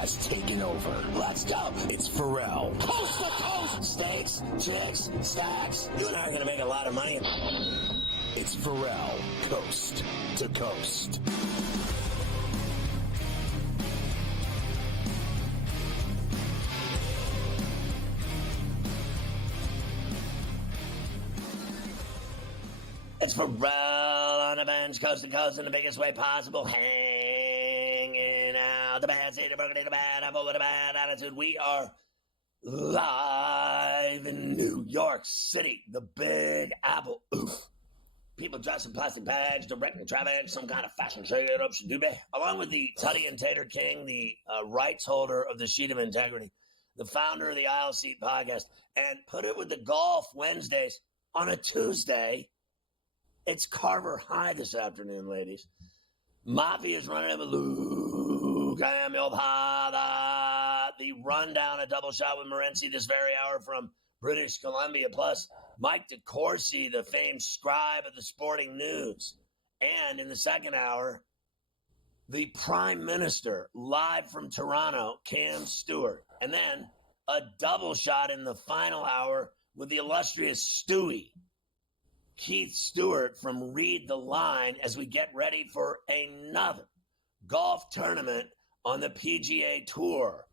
has taken over. Let's go. It's Ferrall. Coast to coast. Steaks, chicks, stacks. You and I are going to make a lot of money. It's Ferrall, coast to coast. It's Ferrall on the bench, coast to coast in the biggest way possible. Hanging out. The bad seed, the broken, the bad apple with a bad attitude. We are live in New York City, the Big Apple. Oof. People dressed in plastic bags, directing traffic, some kind of fashion shade-up shadoobe. Along with the Tutty and Tater King, the rights holder of the Sheet of Integrity, the founder of the Aisle Seat podcast, and put it with the Golf Wednesdays on a Tuesday. It's Carver High this afternoon, ladies. Mafia's running up a Luke. I am your father. The rundown, a double shot with Morency this very hour from British Columbia. Plus, Mike DeCourcy, the famed scribe of the sporting news. And in the second hour, the Prime Minister, live from Toronto, Cam Stewart. And then a double shot in the final hour with the illustrious Stewie, Keith Stewart from Read the Line, as we get ready for another golf tournament on the PGA Tour.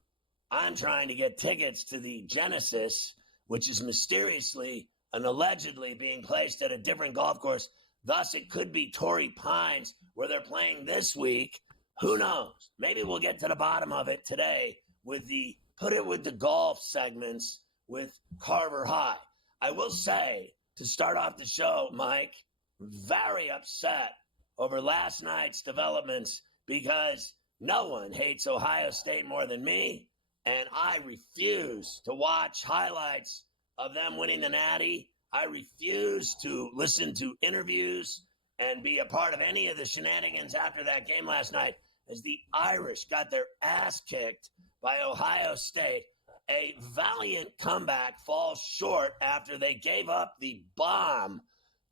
I'm trying to get tickets to the Genesis, which is mysteriously and allegedly being placed at a different golf course. Thus, it could be Torrey Pines, where they're playing this week. Who knows? Maybe we'll get to the bottom of it today with the Put It With the Golf segments with Carver High. I will say, to start off the show, Mike, very upset over last night's developments because no one hates Ohio State more than me, and I refuse to watch highlights of them winning the Natty. I refuse to listen to interviews and be a part of any of the shenanigans after that game last night as the Irish got their ass kicked by Ohio State. A valiant comeback falls short after they gave up the bomb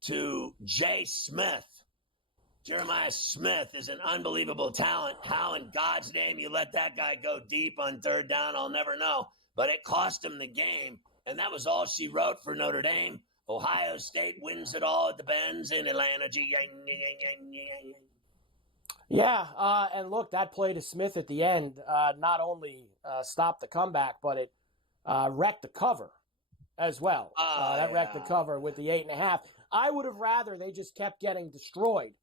to Jay Smith. Jeremiah Smith is an unbelievable talent. How in God's name you let that guy go deep on third down, I'll never know. But it cost him the game, and that was all she wrote for Notre Dame. Ohio State wins it all at the Benz in Atlanta. Yeah, and look, that play to Smith at the end not only stopped the comeback, but it wrecked the cover as well. Wrecked the cover with the 8.5. I would have rather they just kept getting destroyed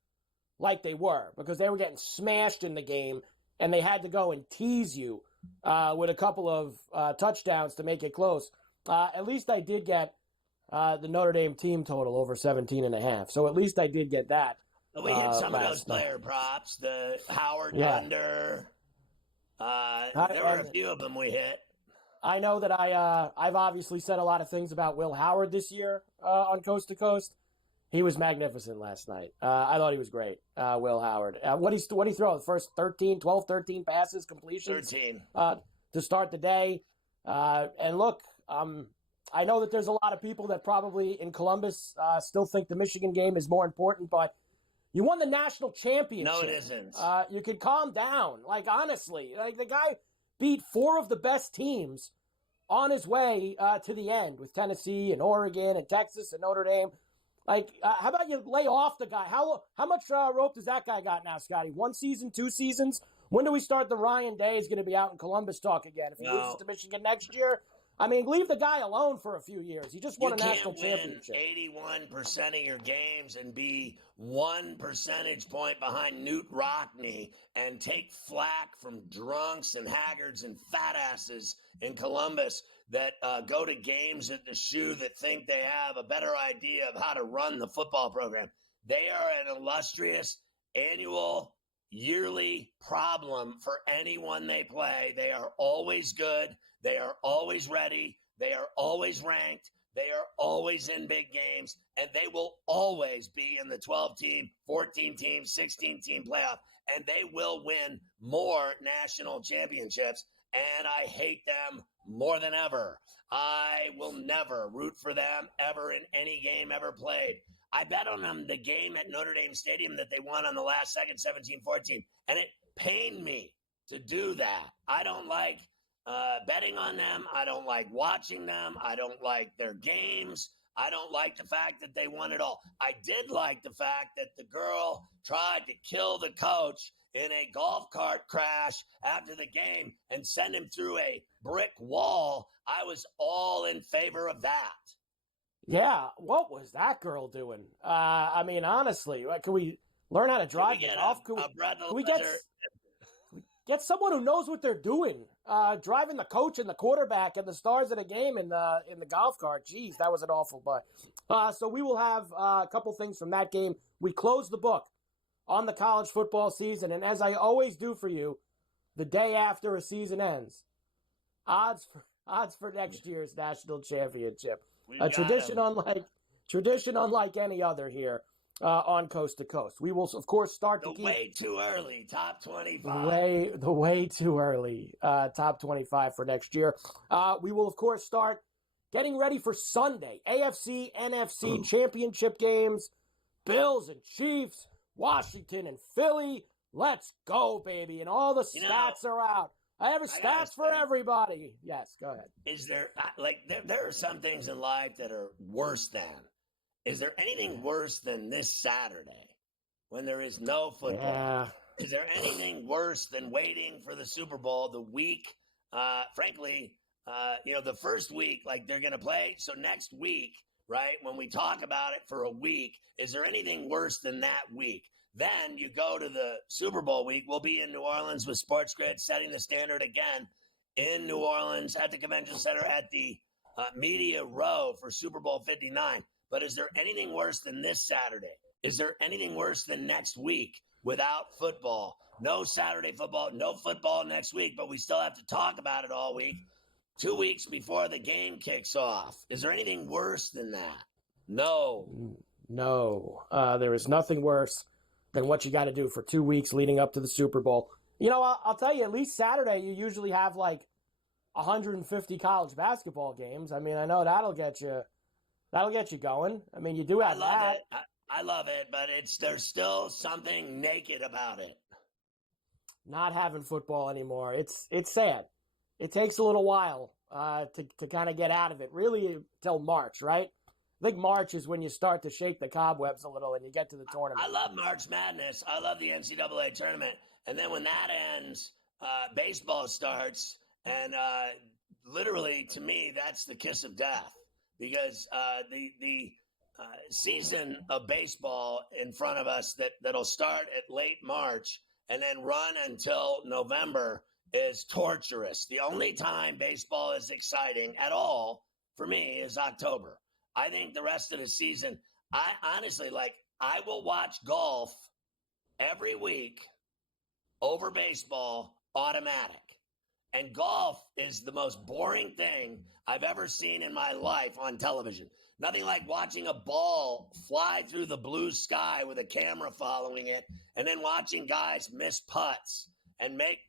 like they were, because they were getting smashed in the game, and they had to go and tease you with a couple of touchdowns to make it close. At least I did get the Notre Dame team total over 17.5. So at least I did get that. We hit some of those player props, the Howard under. There were a few of them we hit. I know that I've obviously said a lot of things about Will Howard this year on Coast to Coast. He was magnificent last night. I thought he was great, Will Howard. What he throw? The first 12, 13 passes, completions? 13. To start the day. And look, I know that there's a lot of people that probably in Columbus still think the Michigan game is more important, but you won the national championship. No, it isn't. You could calm down. Like, honestly, like the guy beat 4 of the best teams on his way to the end with Tennessee and Oregon and Texas and Notre Dame. Like, how about you lay off the guy? How much rope does that guy got now, Scotty? 1 season, 2 seasons? When do we start the Ryan Day is going to be out in Columbus talk again? If he loses to Michigan next year? I mean, leave the guy alone for a few years. He just won a national championship. You can't win 81% of your games and be 1 percentage point behind Newt Rockne and take flack from drunks and haggards and fat asses in Columbus that go to games at the shoe that think they have a better idea of how to run the football program. They are an illustrious annual yearly problem for anyone they play. They are always good. They are always ready. They are always ranked. They are always in big games, and they will always be in the 12-team, 14-team, 16-team playoff, and they will win more national championships, and I hate them more than ever. I will never root for them ever in any game ever played. I bet on them the game at Notre Dame Stadium that they won on the last second, 17-14, and it pained me to do that. I don't like betting on them. I don't like watching them. I don't like their games. I don't like the fact that they won it all. I did like the fact that the girl tried to kill the coach in a golf cart crash after the game and send him through a brick wall. I was all in favor of that. Yeah, what was that girl doing? I mean, honestly, can we learn how to drive the golf? Can we get someone who knows what they're doing, driving the coach and the quarterback and the stars of the game in the golf cart? Jeez, that was an awful butt. So we will have a couple things from that game. We close the book on the college football season, and as I always do for you, the day after a season ends, odds for next year's national championship. A tradition unlike any other here on Coast to Coast. We will, of course, start way too early top 25. Way too early top 25 for next year. We will, of course, start getting ready for Sunday. AFC, NFC championship games. Bills and Chiefs, Washington and Philly. Let's go, baby. And all the stats are out. I have stats for everybody. Yes, go ahead. Is there, there are some things in life that are worse than. Is there anything worse than this Saturday when there is no football? Yeah. Is there anything worse than waiting for the Super Bowl the week? Frankly, the first week, like they're going to play. So next week, right, when we talk about it for a week, is there anything worse than that week? Then you go to the Super Bowl week. We'll be in New Orleans with SportsGrid, setting the standard again in New Orleans at the Convention Center at the Media Row for Super Bowl 59. But is there anything worse than this Saturday? Is there anything worse than next week without football? No Saturday football, no football next week, but we still have to talk about it all week. 2 weeks before the game kicks off. Is there anything worse than that? No. There is nothing worse than what you got to do for 2 weeks leading up to the Super Bowl. I'll tell you, at least Saturday, you usually have like 150 college basketball games. I mean, I know that'll get you going. I mean, you do have that. I love it, but there's still something naked about it. Not having football anymore. It's sad. It takes a little while to kind of get out of it, really, till March, right? I think March is when you start to shake the cobwebs a little and you get to the tournament. I love March Madness. I love the NCAA tournament. And then when that ends, baseball starts. And literally, to me, that's the kiss of death. Because the season of baseball in front of us that'll start at late March and then run until November is torturous. The only time baseball is exciting at all for me is October. I think the rest of the season, I honestly, I will watch golf every week over baseball automatic. And golf is the most boring thing I've ever seen in my life on television. Nothing like watching a ball fly through the blue sky with a camera following it, and then watching guys miss putts and make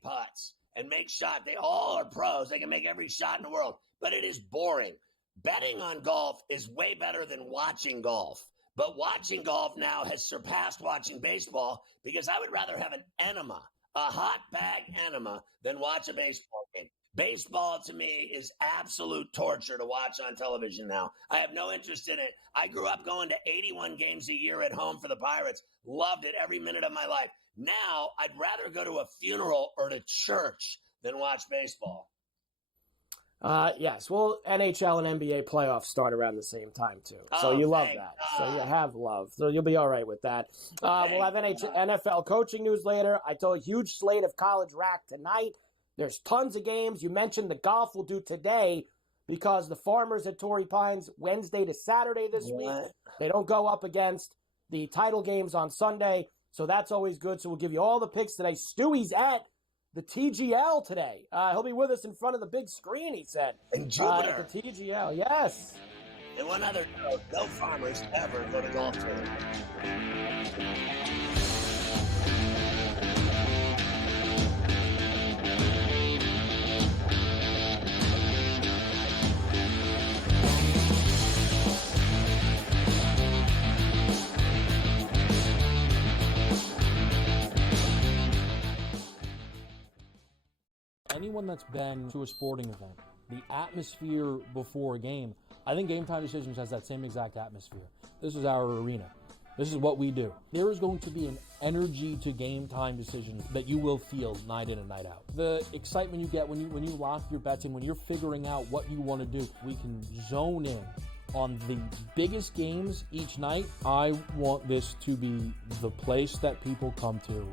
shots. They all are pros. They can make every shot in the world, but it is boring. Betting on golf is way better than watching golf. But watching golf now has surpassed watching baseball because I would rather have an enema, a hot bag enema, than watch a baseball game. Baseball, to me, is absolute torture to watch on television now. I have no interest in it. I grew up going to 81 games a year at home for the Pirates. Loved it every minute of my life. Now, I'd rather go to a funeral or to church than watch baseball. Yes. Well, NHL and NBA playoffs start around the same time, too. So you love that. So you have love. So you'll be all right with that. We'll have NFL coaching news later. I told a huge slate of college rack tonight. There's tons of games. You mentioned the golf we'll do today because the Farmers at Torrey Pines Wednesday to Saturday this week. They don't go up against the title games on Sunday. So that's always good. So we'll give you all the picks today. Stewie's at the TGL today. He'll be with us in front of the big screen, he said. In Jupiter. At the TGL, yes. And one other note, no farmers ever go to golf tournaments. anyone that's been to a sporting event, the atmosphere before a game, I think Game Time Decisions has that same exact atmosphere. This is our arena. This is what we do. There is going to be an energy to Game Time Decisions that you will feel night in and night out. The excitement you get when you lock your bets in, when you're figuring out what you want to do, we can zone in on the biggest games each night. I want this to be the place that people come to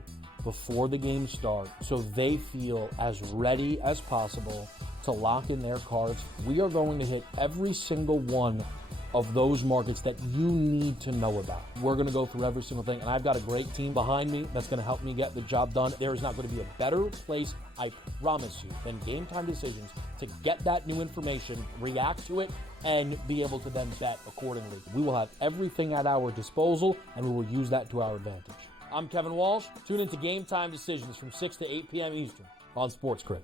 before the games start so they feel as ready as possible to lock in their cards. We are going to hit every single one of those markets that you need to know about. We're going to go through every single thing, and I've got a great team behind me that's going to help me get the job done. There is not going to be a better place, I promise you, than Game Time Decisions to get that new information, react to it, and be able to then bet accordingly. We will have everything at our disposal, and we will use that to our advantage. I'm Kevin Walsh. Tune into Game Time Decisions from 6 to 8 p.m. Eastern on SportsGrid.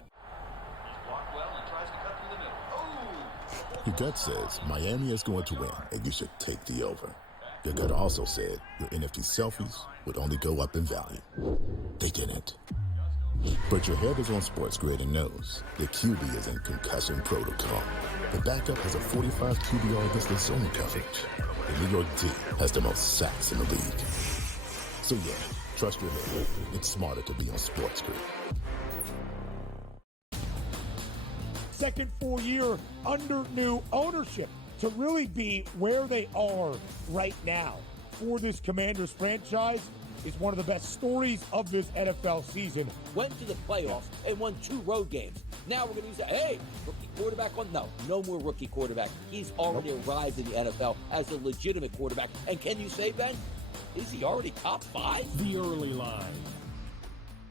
Your gut says Miami is going to win, and you should take the over. Your gut also said your NFT selfies would only go up in value. They didn't. But your head is on SportsGrid and knows the QB is in concussion protocol. The backup has a 45 QBR against the zone coverage. The New York D has the most sacks in the league. So yeah, trust your head. It's smarter to be on SportsGrid. Second full year under new ownership to really be where they are right now for this Commanders franchise is one of the best stories of this NFL season. Went to the playoffs and won 2 road games. Now we're going to use that. Hey, rookie quarterback on? No more rookie quarterback. He's already arrived in the NFL as a legitimate quarterback. And can you say, Ben, is he already top 5? The Early Line.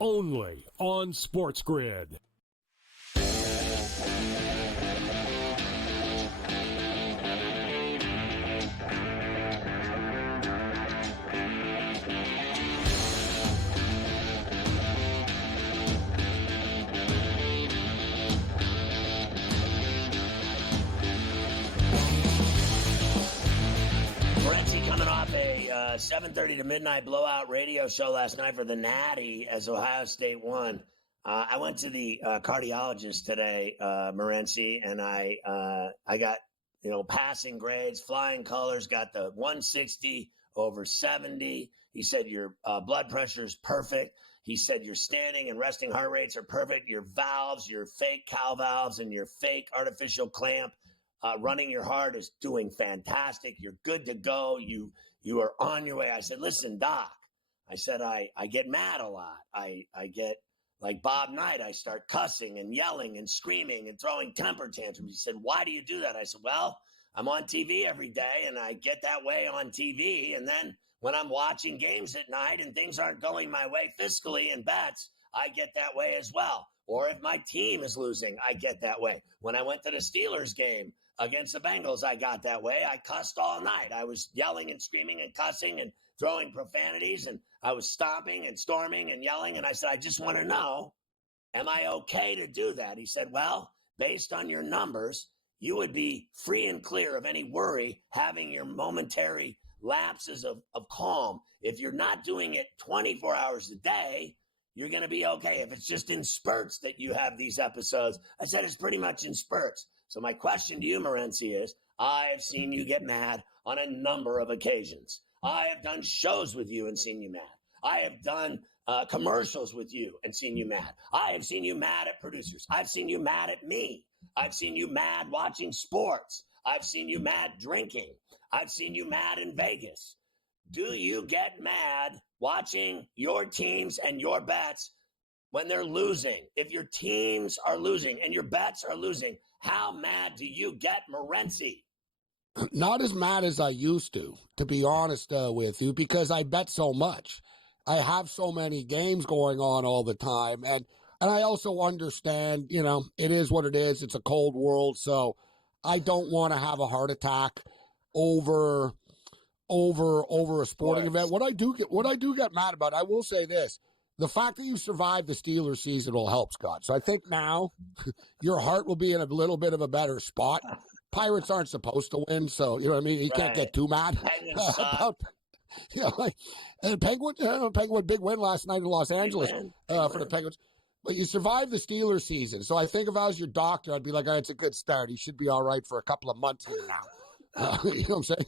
Only on SportsGrid. Coming off a 7:30 to midnight blowout radio show last night for the Natty as Ohio State won. I went to the cardiologist today, Morency, and I got passing grades, flying colors, got the 160/70. He said your blood pressure is perfect. He said your standing and resting heart rates are perfect. Your valves, your fake cow valves, and your fake artificial clamp. Running your heart is doing fantastic. You're good to go. You are on your way. I said, listen, doc, I said, I get mad a lot. I get like Bob Knight. I start cussing and yelling and screaming and throwing temper tantrums. He said, why do you do that? I said, well, I'm on TV every day and I get that way on TV. And then when I'm watching games at night and things aren't going my way fiscally in bets, I get that way as well. Or if my team is losing, I get that way. When I went to the Steelers game against the Bengals, I got that way. I cussed all night. I was yelling and screaming and cussing and throwing profanities, and I was stomping and storming and yelling. And I said, I just want to know, am I okay to do that? He said, well, based on your numbers, you would be free and clear of any worry having your momentary lapses of calm. If you're not doing it 24 hours a day, you're going to be okay. If it's just in spurts that you have these episodes, I said it's pretty much in spurts. So my question to you, Morency, is I have seen you get mad on a number of occasions. I have done shows with you and seen you mad. I have done commercials with you and seen you mad. I have seen you mad at producers. I've seen you mad at me. I've seen you mad watching sports. I've seen you mad drinking. I've seen you mad in Vegas. Do you get mad watching your teams and your bets when they're losing? If your teams are losing and your bets are losing, how mad do you get, Morency? Not as mad as I used to be honest with you, because I bet so much. I have so many games going on all the time. And I also understand, it is what it is. It's a cold world. So I don't want to have a heart attack over a sporting event. What I do get mad about, I will say this. The fact that you survived the Steelers season will help, Scott. So I think now your heart will be in a little bit of a better spot. Pirates aren't supposed to win, so you know what I mean. You can't get too mad about. Penguins. Penguin big win last night in Los Angeles for the Penguins. But you survived the Steelers season. So I think if I was your doctor, I'd be like, all right, it's a good start. He should be all right for a couple of months here now. You know what I'm saying?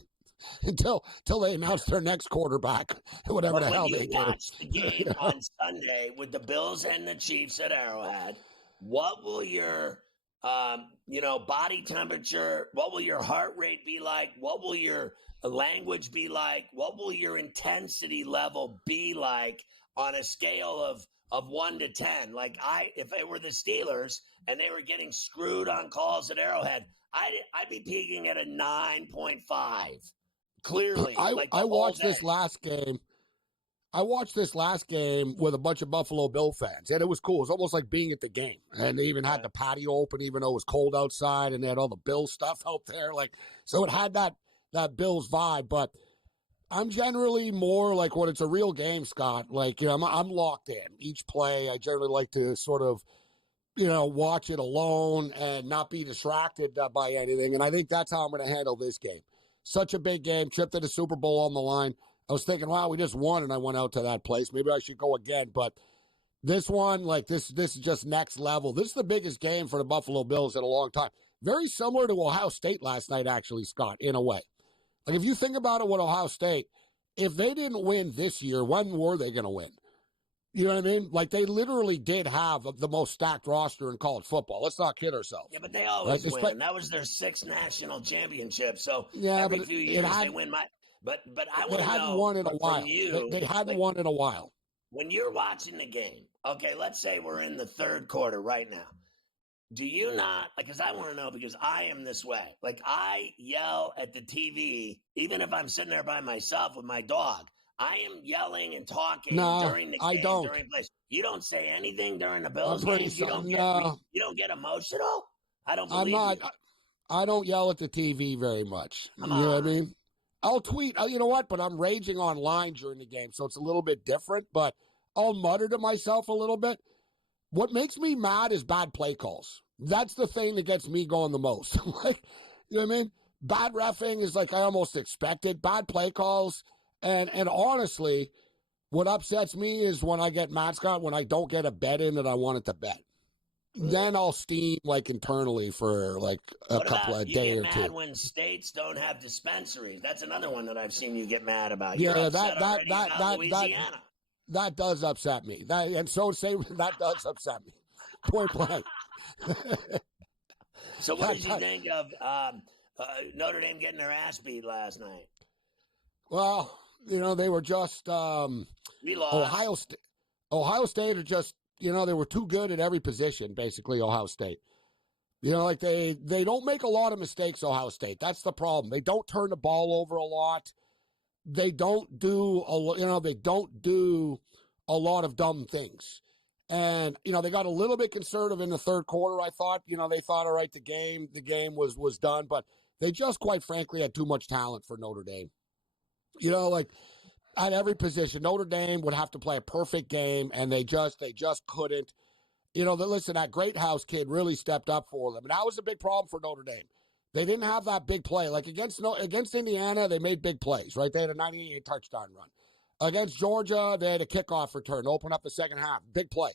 Until they announce their next quarterback, whatever the hell they do. When you watch the game on Sunday with the Bills and the Chiefs at Arrowhead, what will your body temperature, what will your heart rate be like? What will your language be like? What will your intensity level be like on a scale of 1 to 10? Like if it were the Steelers and they were getting screwed on calls at Arrowhead, I'd be peaking at a 9.5. Clearly, I watched this last game. I watched this last game with a bunch of Buffalo Bill fans, and it was cool. It was almost like being at the game. And they even had the patio open, even though it was cold outside, and they had all the Bill stuff out there. So it had that Bills vibe. But I'm generally more like when it's a real game, Scott. I'm locked in each play. I generally like to sort of, watch it alone and not be distracted by anything. And I think that's how I'm going to handle this game. Such a big game, trip to the Super Bowl on the line. I was thinking, wow, we just won, and I went out to that place. Maybe I should go again. But this one, this is just next level. This is the biggest game for the Buffalo Bills in a long time. Very similar to Ohio State last night, actually, Scott, in a way. Like, if you think about it with Ohio State, if they didn't win this year, when were they going to win? You know what I mean? Like, they literally did have the most stacked roster in college football. Let's not kid ourselves. Yeah, but they always win. That was their 6th national championship. So every few years they win. But I want to know. They hadn't won in a while. They hadn't won in a while. When you're watching the game, okay, let's say we're in the third quarter right now. Do you not, because I want to know, because I am this way. Like, I yell at the TV, even if I'm sitting there by myself with my dog. I am yelling and talking during the game. I don't. During plays. You don't say anything during the Bills games? You don't get emotional? I don't believe you. I don't yell at the TV very much. You know what I mean? I'll tweet, you know what, but I'm raging online during the game, so it's a little bit different, but I'll mutter to myself a little bit. What makes me mad is bad play calls. That's the thing that gets me going the most. You know what I mean? Bad reffing is like I almost expected. Bad play calls. And honestly, what upsets me is when I get mad, Scott, when I don't get a bet in that I wanted to bet. Then I'll steam internally for a couple of day or two. You get mad when states don't have dispensaries. That's another one that I've seen you get mad about. Yeah, that does upset me. That does upset me. Point blank. So what did you think of Notre Dame getting their ass beat last night? Well, they were just we lost. Ohio State are just, they were too good at every position, basically, Ohio State. They don't make a lot of mistakes, Ohio State. That's the problem. They don't turn the ball over a lot. They don't do a lot of dumb things. And, they got a little bit conservative in the third quarter, I thought. They thought, all right, the game was done. But they just, quite frankly, had too much talent for Notre Dame. At every position, Notre Dame would have to play a perfect game, and they just couldn't. Listen, that Greathouse kid really stepped up for them. And that was a big problem for Notre Dame. They didn't have that big play. Like against Indiana, they made big plays, right? They had a 98 touchdown run. Against Georgia, they had a kickoff return to open up the second half. Big play.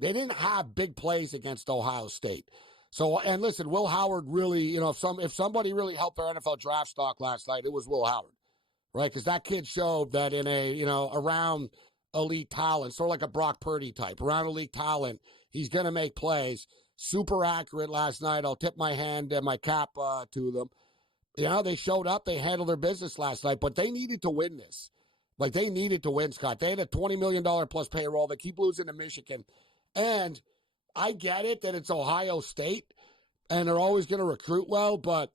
They didn't have big plays against Ohio State. So, and listen, Will Howard really, if somebody really helped their NFL draft stock last night, it was Will Howard. Right, because that kid showed that in around elite talent, sort of like a Brock Purdy type, around elite talent, he's going to make plays. Super accurate last night. I'll tip my hand and my cap to them. They showed up. They handled their business last night, but they needed to win this. They needed to win, Scott. They had a $20 million plus payroll. They keep losing to Michigan. And I get it that it's Ohio State, and they're always going to recruit well, but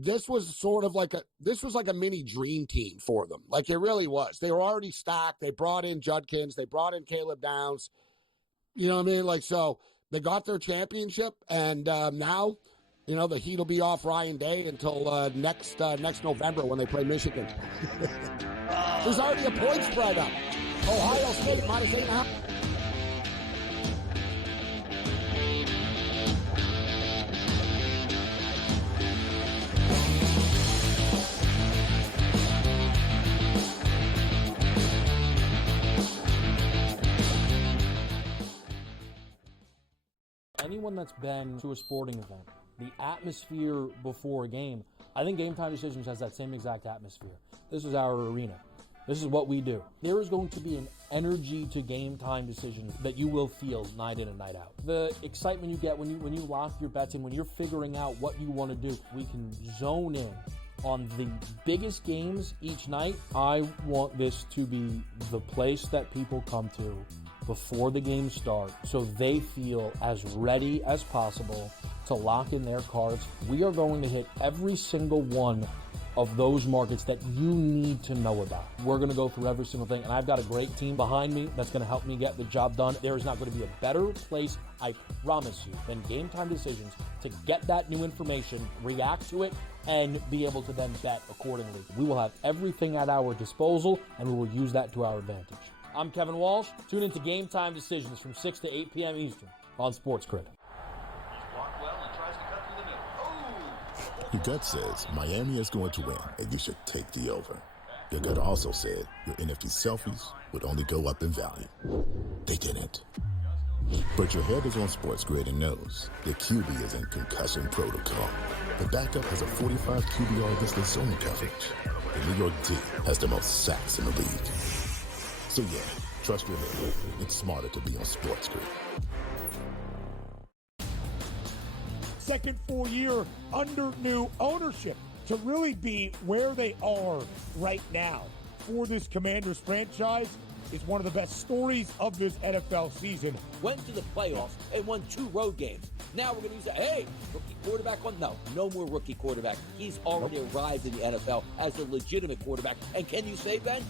this was sort of like a mini dream team for them. It really was. They were already stacked. They brought in Judkins. They brought in Caleb Downs. You know what I mean? So they got their championship, and now, the heat will be off Ryan Day until next November when they play Michigan. There's already a point spread up. Ohio State minus 8.5. anyone that's been to a sporting event, the atmosphere before a game, I think Game Time Decisions has that same exact atmosphere. This is our arena. This is what we do. There is going to be an energy to Game Time Decisions that you will feel night in and night out. The excitement you get when you lock your bets in, when you're figuring out what you want to do, we can zone in on the biggest games each night. I want this to be the place that people come to before the games start so they feel as ready as possible to lock in their cards. We are going to hit every single one of those markets that you need to know about. We're going to go through every single thing, and I've got a great team behind me that's going to help me get the job done. There is not going to be a better place, I promise you, than Game Time Decisions to get that new information, react to it, and be able to then bet accordingly. We will have everything at our disposal, and we will use that to our advantage. I'm Kevin Walsh. Tune into Game Time Decisions from 6 to 8 p.m. Eastern on SportsGrid. Your gut says Miami is going to win, and you should take the over. Your gut also said your NFT selfies would only go up in value. They didn't. But your head is on SportsGrid and knows the QB is in concussion protocol. The backup has a 45 QBR against the zone coverage. The New York D has the most sacks in the league. So yeah, trust your head. It's smarter to be on SportsGrid. Second full year under new ownership to really be where they are right now for this Commanders franchise is one of the best stories of this NFL season. Went to the playoffs and won 2 road games. Now we're going to use hey, rookie quarterback on. No more rookie quarterback. He's already arrived in the NFL as a legitimate quarterback. And can you say, Ben,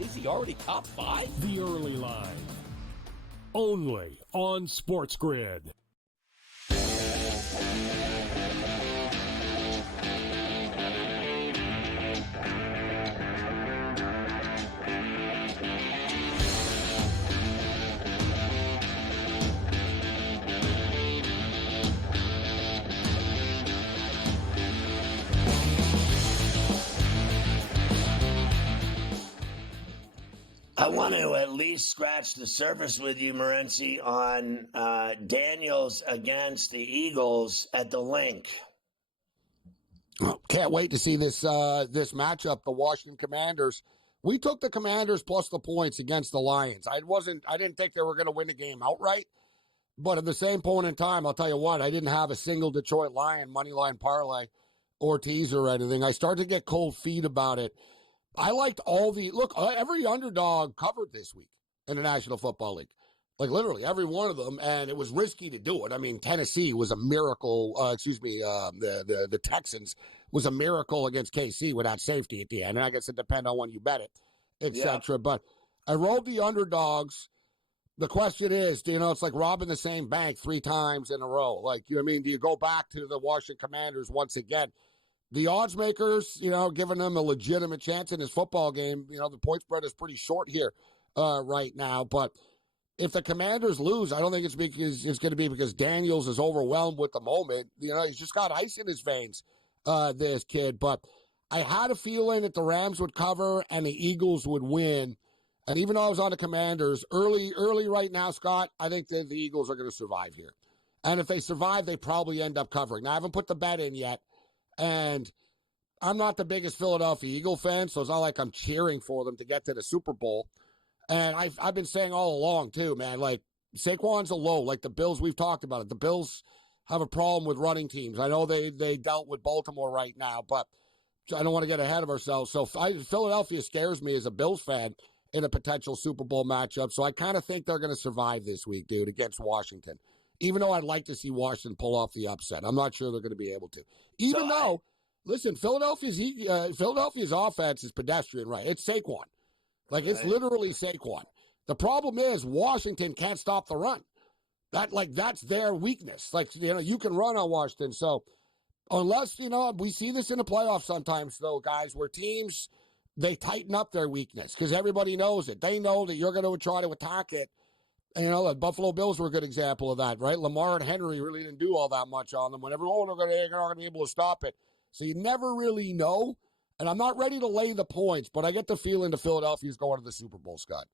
is he already top 5? The Early Line. Only on SportsGrid. I want to at least scratch the surface with you, Morency, on Daniels against the Eagles at the Link. Can't wait to see this matchup, the Washington Commanders. We took the Commanders plus the points against the Lions. I didn't think they were going to win the game outright, but at the same point in time, I'll tell you what, I didn't have a single Detroit Lion money line parlay or teaser or anything. I started to get cold feet about it. I liked every underdog covered this week in the National Football League. Like literally every one of them, and it was risky to do it. I mean, Tennessee was a miracle. The Texans was a miracle against KC without safety at the end. And I guess it depends on when you bet it, etc. Yeah. But I rolled the underdogs. The question is, it's like robbing the same bank 3 times in a row. Like, you know what I mean? Do you go back to the Washington Commanders once again? The odds makers, giving them a legitimate chance in this football game. The point spread is pretty short here right now. But if the Commanders lose, I don't think it's going to be because Daniels is overwhelmed with the moment. He's just got ice in his veins, this kid. But I had a feeling that the Rams would cover and the Eagles would win. And even though I was on the Commanders early right now, Scott, I think that the Eagles are going to survive here. And if they survive, they probably end up covering. Now, I haven't put the bet in yet. And I'm not the biggest Philadelphia Eagle fan, so it's not like I'm cheering for them to get to the Super Bowl. And I've been saying all along, too, man, like Saquon's a low. Like the Bills, we've talked about it. The Bills have a problem with running teams. I know they dealt with Baltimore right now, but I don't want to get ahead of ourselves. So Philadelphia scares me as a Bills fan in a potential Super Bowl matchup. So I kind of think they're going to survive this week, dude, against Washington. Even though I'd like to see Washington pull off the upset. I'm not sure they're going to be able to. Listen, Philadelphia's offense is pedestrian, right? It's Saquon. Like, it's literally Saquon. The problem is Washington can't stop the run. That's their weakness. You can run on Washington. So unless, we see this in the playoffs sometimes, though, guys, where teams, they tighten up their weakness because everybody knows it. They know that you're going to try to attack it. And, the Buffalo Bills were a good example of that, right? Lamar and Henry really didn't do all that much on them. Whenever, they're not going to be able to stop it. So you never really know. And I'm not ready to lay the points, but I get the feeling that Philadelphia is going to the Super Bowl, Scott.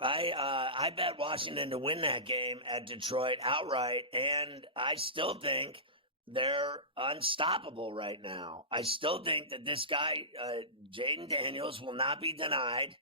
I bet Washington to win that game at Detroit outright, and I still think they're unstoppable right now. I still think that this guy, Jaden Daniels, will not be denied.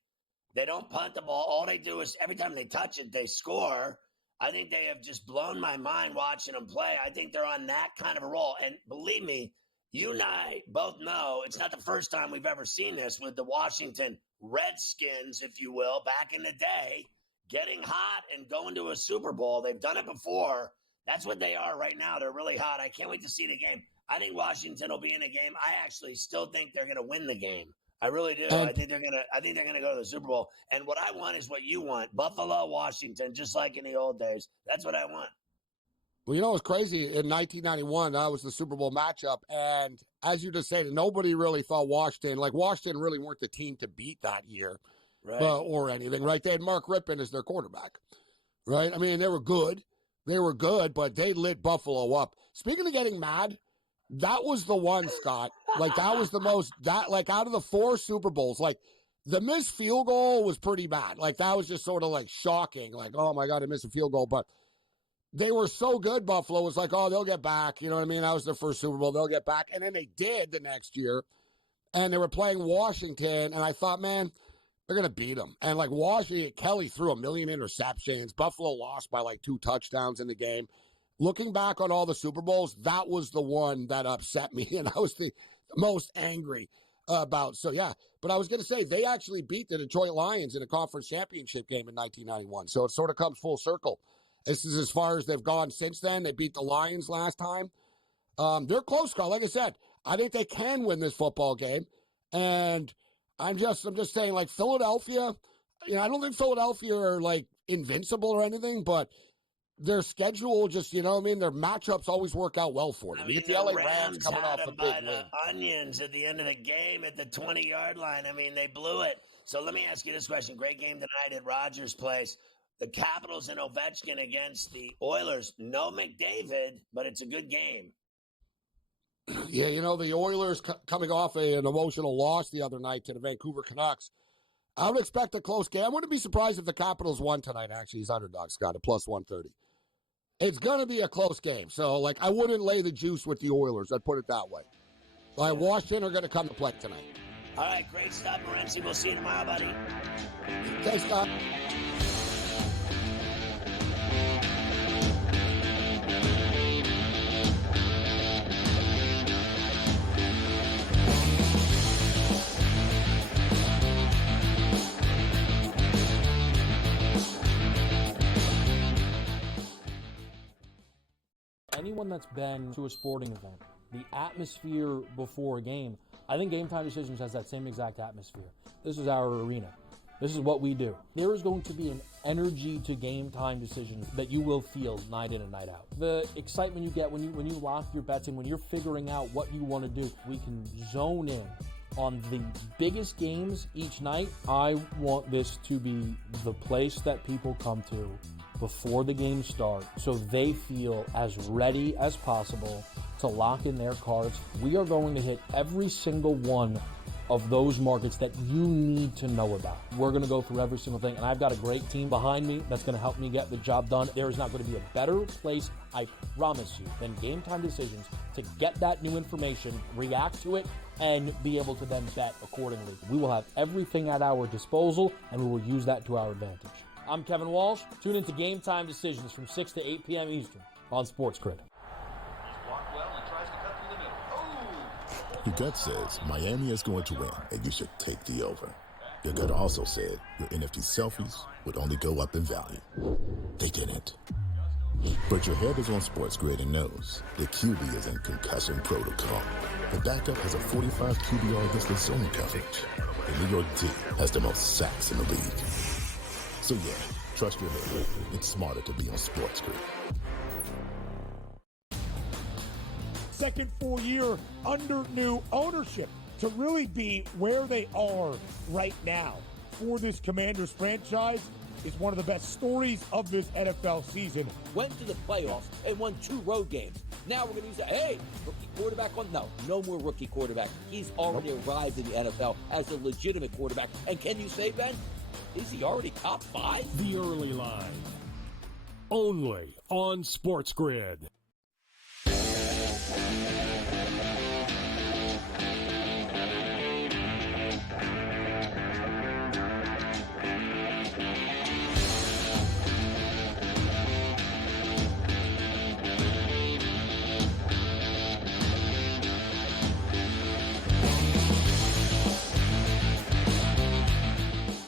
They don't punt the ball. All they do is every time they touch it, they score. I think they have just blown my mind watching them play. I think they're on that kind of a roll. And believe me, you and I both know it's not the first time we've ever seen this with the Washington Redskins, if you will, back in the day, getting hot and going to a Super Bowl. They've done it before. That's what they are right now. They're really hot. I can't wait to see the game. I think Washington will be in a game. I actually still think they're going to win the game. I really do. I think they're gonna go to the Super Bowl. And what I want is what you want: Buffalo, Washington, just like in the old days. That's what I want. Well, you know, it's crazy. In 1991, that was the Super Bowl matchup. And as you just said, nobody really thought Washington really weren't the team to beat that year, right? Or anything, right? They had Mark Rippon as their quarterback, right? I mean, they were good. But they lit Buffalo up. Speaking of getting mad, that was the one, Scott. Like, that was the most, out of the 4 Super Bowls, like, the missed field goal was pretty bad. Like, that was just sort of, like, shocking. Like, oh, my God, I missed a field goal. But they were so good, Buffalo was like, oh, they'll get back. You know what I mean? That was their first Super Bowl. They'll get back. And then they did the next year. And they were playing Washington. And I thought, man, they're going to beat them. And, like, Washington, Kelly threw 1 million interceptions. Buffalo lost by, like, 2 touchdowns in the game. Looking back on all the Super Bowls, that was the one that upset me, and I was the most angry about. So, yeah. But I was going to say, they actually beat the Detroit Lions in a conference championship game in 1991. So it sort of comes full circle. This is as far as they've gone since then. They beat the Lions last time. They're close, Scott. Like I said, I think they can win this football game. And I'm just saying, like, Philadelphia, you know, I don't think Philadelphia are, like, invincible or anything, but their schedule just, you know what I mean? Their matchups always work out well for them. I mean, you get the LA Rams coming off a big win. Onions at the end of the game at the 20-yard line. I mean, they blew it. So let me ask you this question. Great game tonight at Rogers Place. The Capitals and Ovechkin against the Oilers. No McDavid, but it's a good game. Yeah, you know, the Oilers coming off an emotional loss the other night to the Vancouver Canucks. I would expect a close game. I wouldn't be surprised if the Capitals won tonight, actually. He's underdog, Scott, at plus 130. It's going to be a close game. So, like, I wouldn't lay the juice with the Oilers. I'd put it that way. Like, Washington are going to come to play tonight. All right, great stuff, Morency. We'll see you tomorrow, buddy. Okay, Scott. Anyone that's been to a sporting event, the atmosphere before a game, I think Game Time Decisions has that same exact atmosphere. This is our arena. This is what we do. There is going to be an energy to Game Time Decisions that you will feel night in and night out. The excitement you get when you lock your bets in, when you're figuring out what you want to do, we can zone in on the biggest games each night. I want this to be the place that people come to before the games start so they feel as ready as possible to lock in their cards. We are going to hit every single one of those markets that you need to know about. We're going to go through every single thing, and I've got a great team behind me that's going to help me get the job done. There is not going to be a better place, I promise you, than Game Time Decisions to get that new information, react to it, and be able to then bet accordingly. We will have everything at our disposal, and we will use that to our advantage. I'm Kevin Walsh. Tune into Game Time Decisions from 6 to 8 p.m. Eastern on SportsGrid. Your gut says Miami is going to win, and you should take the over. Your gut also said your NFT selfies would only go up in value. They didn't. But your head is on SportsGrid and knows the QB is in concussion protocol. The backup has a 45 QBR against the zone coverage. The New York D has the most sacks in the league. So yeah, trust your head. It's smarter to be on SportsGrid. Second full year under new ownership to really be where they are right now for this Commanders franchise is one of the best stories of this NFL season. Went to the playoffs and won 2 road games. Now we're going to use rookie quarterback on? No more rookie quarterback. He's already arrived in the NFL as a legitimate quarterback. And can you say, Ben, Is he already top 5? The Early Line. Only on SportsGrid.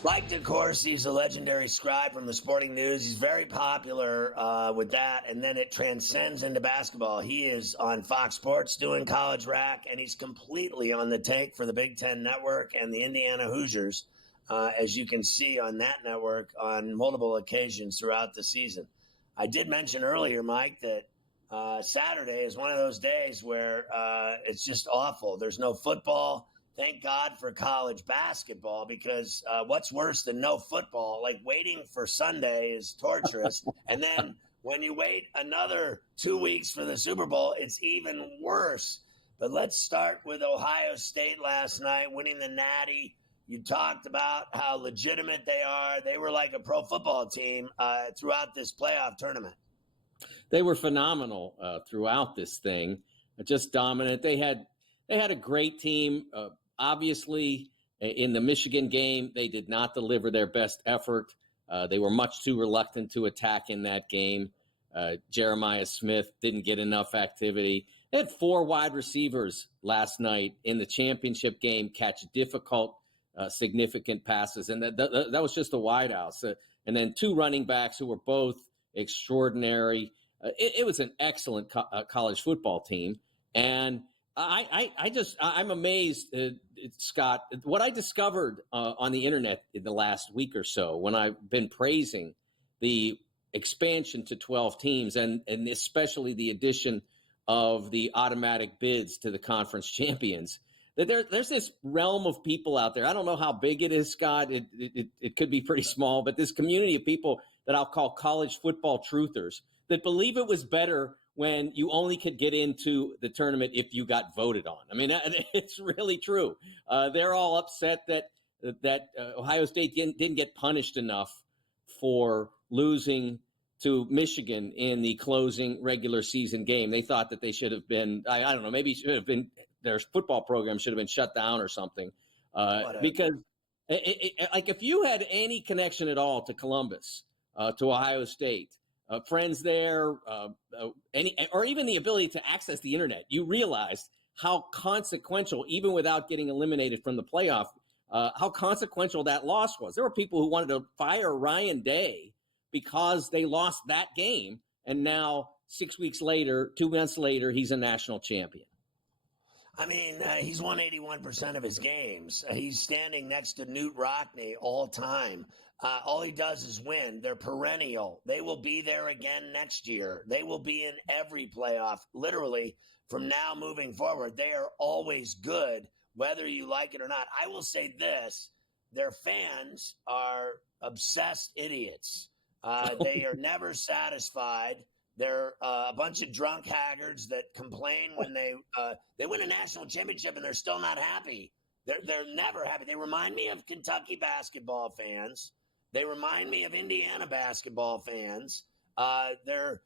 Like, of course, he's a legendary scribe from the Sporting News. He's very popular with that, and then it transcends into basketball. He is on Fox Sports doing College Rack, and he's completely on the take for the Big Ten Network and the Indiana Hoosiers, as you can see on that network on multiple occasions throughout the season. I did mention earlier, Mike, that Saturday is one of those days where it's just awful. There's no football. Thank God for college basketball, because what's worse than no football? Like, waiting for Sunday is torturous. And then when you wait another 2 weeks for the Super Bowl, it's even worse. But let's start with Ohio State last night, winning the Natty. You talked about how legitimate they are. They were like a pro football team throughout this playoff tournament. They were phenomenal throughout this thing, just dominant. They had a great team. Obviously, in the Michigan game, they did not deliver their best effort. They were much too reluctant to attack in that game. Jeremiah Smith didn't get enough activity. They had 4 wide receivers last night in the championship game catch difficult, significant passes, and that was just the wideouts. And then 2 running backs who were both extraordinary. It was an excellent college football team, and I'm amazed, Scott, what I discovered on the internet in the last week or so when I've been praising the expansion to 12 teams and especially the addition of the automatic bids to the conference champions. That there's this realm of people out there. I don't know how big it is, Scott. It could be pretty small, but this community of people that I'll call college football truthers that believe it was better when you only could get into the tournament if you got voted on. I mean, it's really true. They're all upset that Ohio State didn't get punished enough for losing to Michigan in the closing regular season game. They thought that they should have been, I don't know, maybe should have been, their football program should have been shut down or something. Because like if you had any connection at all to Columbus, to Ohio State, friends there, or even the ability to access the internet, you realized how consequential, even without getting eliminated from the playoff, how consequential that loss was. There were people who wanted to fire Ryan Day because they lost that game, and now 6 weeks later, 2 months later, he's a national champion. I mean, he's won 81% of his games. He's standing next to Newt Rockne all time. All he does is win. They're perennial. They will be there again next year. They will be in every playoff, literally, from now moving forward. They are always good, whether you like it or not. I will say this. Their fans are obsessed idiots. They are never satisfied. They're a bunch of drunk haggards that complain when they win a national championship and they're still not happy. They're never happy. They remind me of Kentucky basketball fans. They remind me of Indiana basketball fans. They're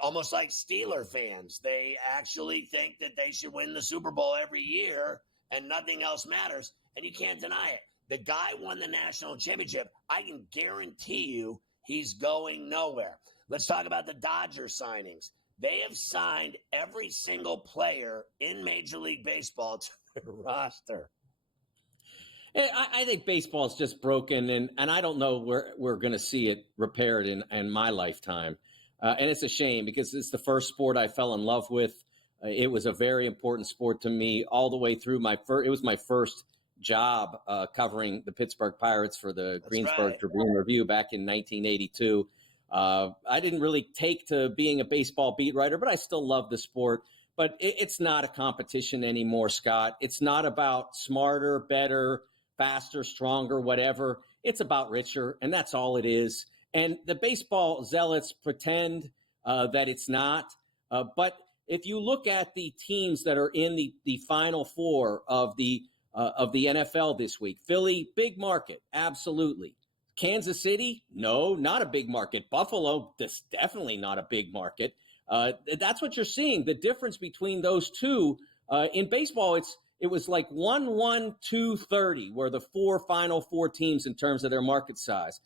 almost like Steeler fans. They actually think that they should win the Super Bowl every year and nothing else matters, and you can't deny it. The guy won the national championship. I can guarantee you he's going nowhere. Let's talk about the Dodgers signings. They have signed every single player in Major League Baseball to their roster. I think baseball is just broken, and I don't know where we're going to see it repaired in my lifetime. And it's a shame because it's the first sport I fell in love with. It was a very important sport to me all the way through it was my first job covering the Pittsburgh Pirates for the Greensburg Tribune Review back in 1982. I didn't really take to being a baseball beat writer, but I still love the sport. But it's not a competition anymore, Scott. It's not about smarter, better, faster, stronger, whatever. It's about richer, and that's all it is. And the baseball zealots pretend that it's not. But if you look at the teams that are in the Final Four of the NFL this week, Philly, big market, absolutely. Kansas City, no, not a big market. Buffalo, that's definitely not a big market. That's what you're seeing. The difference between those two in baseball, it was like 1-1-2-30 were the final four teams in terms of their market size.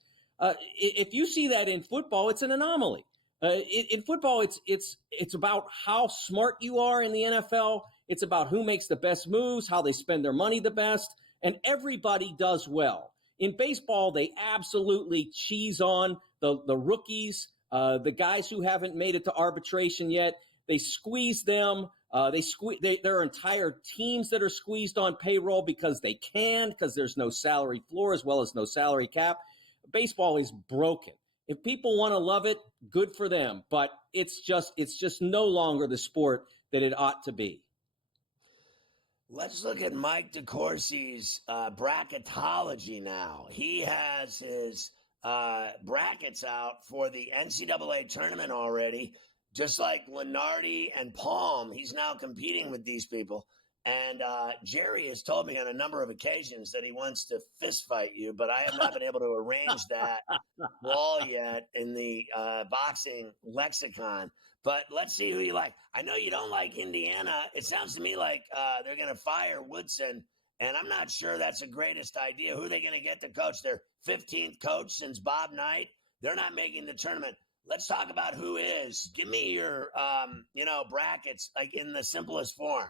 If you see that in football, it's an anomaly. In football, it's about how smart you are in the NFL. It's about who makes the best moves, how they spend their money the best, and everybody does well. In baseball, they absolutely cheese on the rookies, the guys who haven't made it to arbitration yet. They squeeze them. There are entire teams that are squeezed on payroll because they can, because there's no salary floor as well as no salary cap. Baseball is broken. If people want to love it, good for them. But it's just no longer the sport that it ought to be. Let's look at Mike DeCourcy's bracketology now. He has his brackets out for the NCAA tournament already. Just like Lenardi and Palm, he's now competing with these people. And Jerry has told me on a number of occasions that he wants to fist fight you, but I have not been able to arrange that wall yet in the boxing lexicon. But let's see who you like. I know you don't like Indiana. It sounds to me like they're going to fire Woodson, and I'm not sure that's the greatest idea. Who are they going to get to coach? Their 15th coach since Bob Knight. They're not making the tournament. Let's talk about who is. Give me your, brackets like in the simplest form.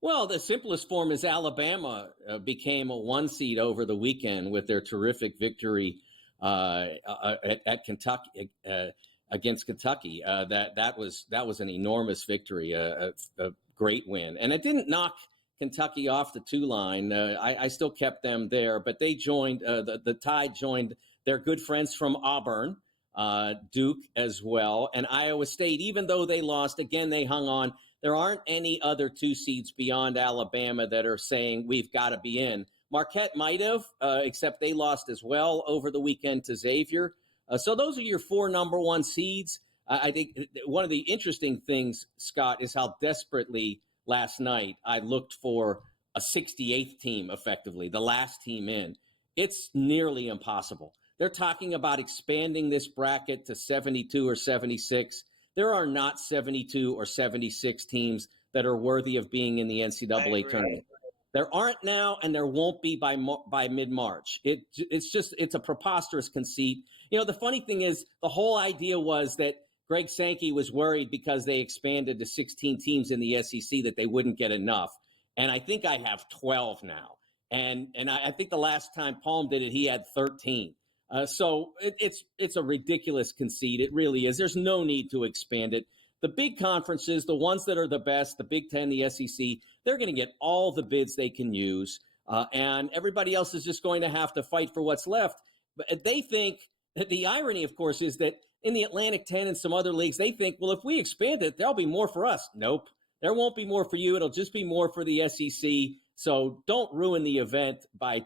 Well, the simplest form is Alabama became a 1 seed over the weekend with their terrific victory at Kentucky against Kentucky. That was an enormous victory, a great win, and it didn't knock Kentucky off the 2 line. I still kept them there, but they joined the Tide joined their good friends from Auburn, Duke as well, and Iowa State. Even though they lost, again they hung on. There aren't any other 2 seeds beyond Alabama that are saying we've got to be in. Marquette might have, except they lost as well over the weekend to Xavier. So those are your 4 number 1 seeds. I think one of the interesting things, Scott, is how desperately last night I looked for a 68th team, effectively, the last team in. It's nearly impossible. They're talking about expanding this bracket to 72 or 76. There are not 72 or 76 teams that are worthy of being in the NCAA tournament. There aren't now, and there won't be by mid-March. It's a preposterous conceit. You know, the funny thing is the whole idea was that Greg Sankey was worried because they expanded to 16 teams in the SEC that they wouldn't get enough. And I think I have 12 now. And I think the last time Palm did it, he had 13. So it's a ridiculous conceit. It really is. There's no need to expand it. The big conferences, the ones that are the best, the Big Ten, the SEC, they're going to get all the bids they can use. And everybody else is just going to have to fight for what's left. But they think that the irony, of course, is that in the Atlantic 10 and some other leagues, they think, well, if we expand it, there'll be more for us. Nope. There won't be more for you. It'll just be more for the SEC. So don't ruin the event by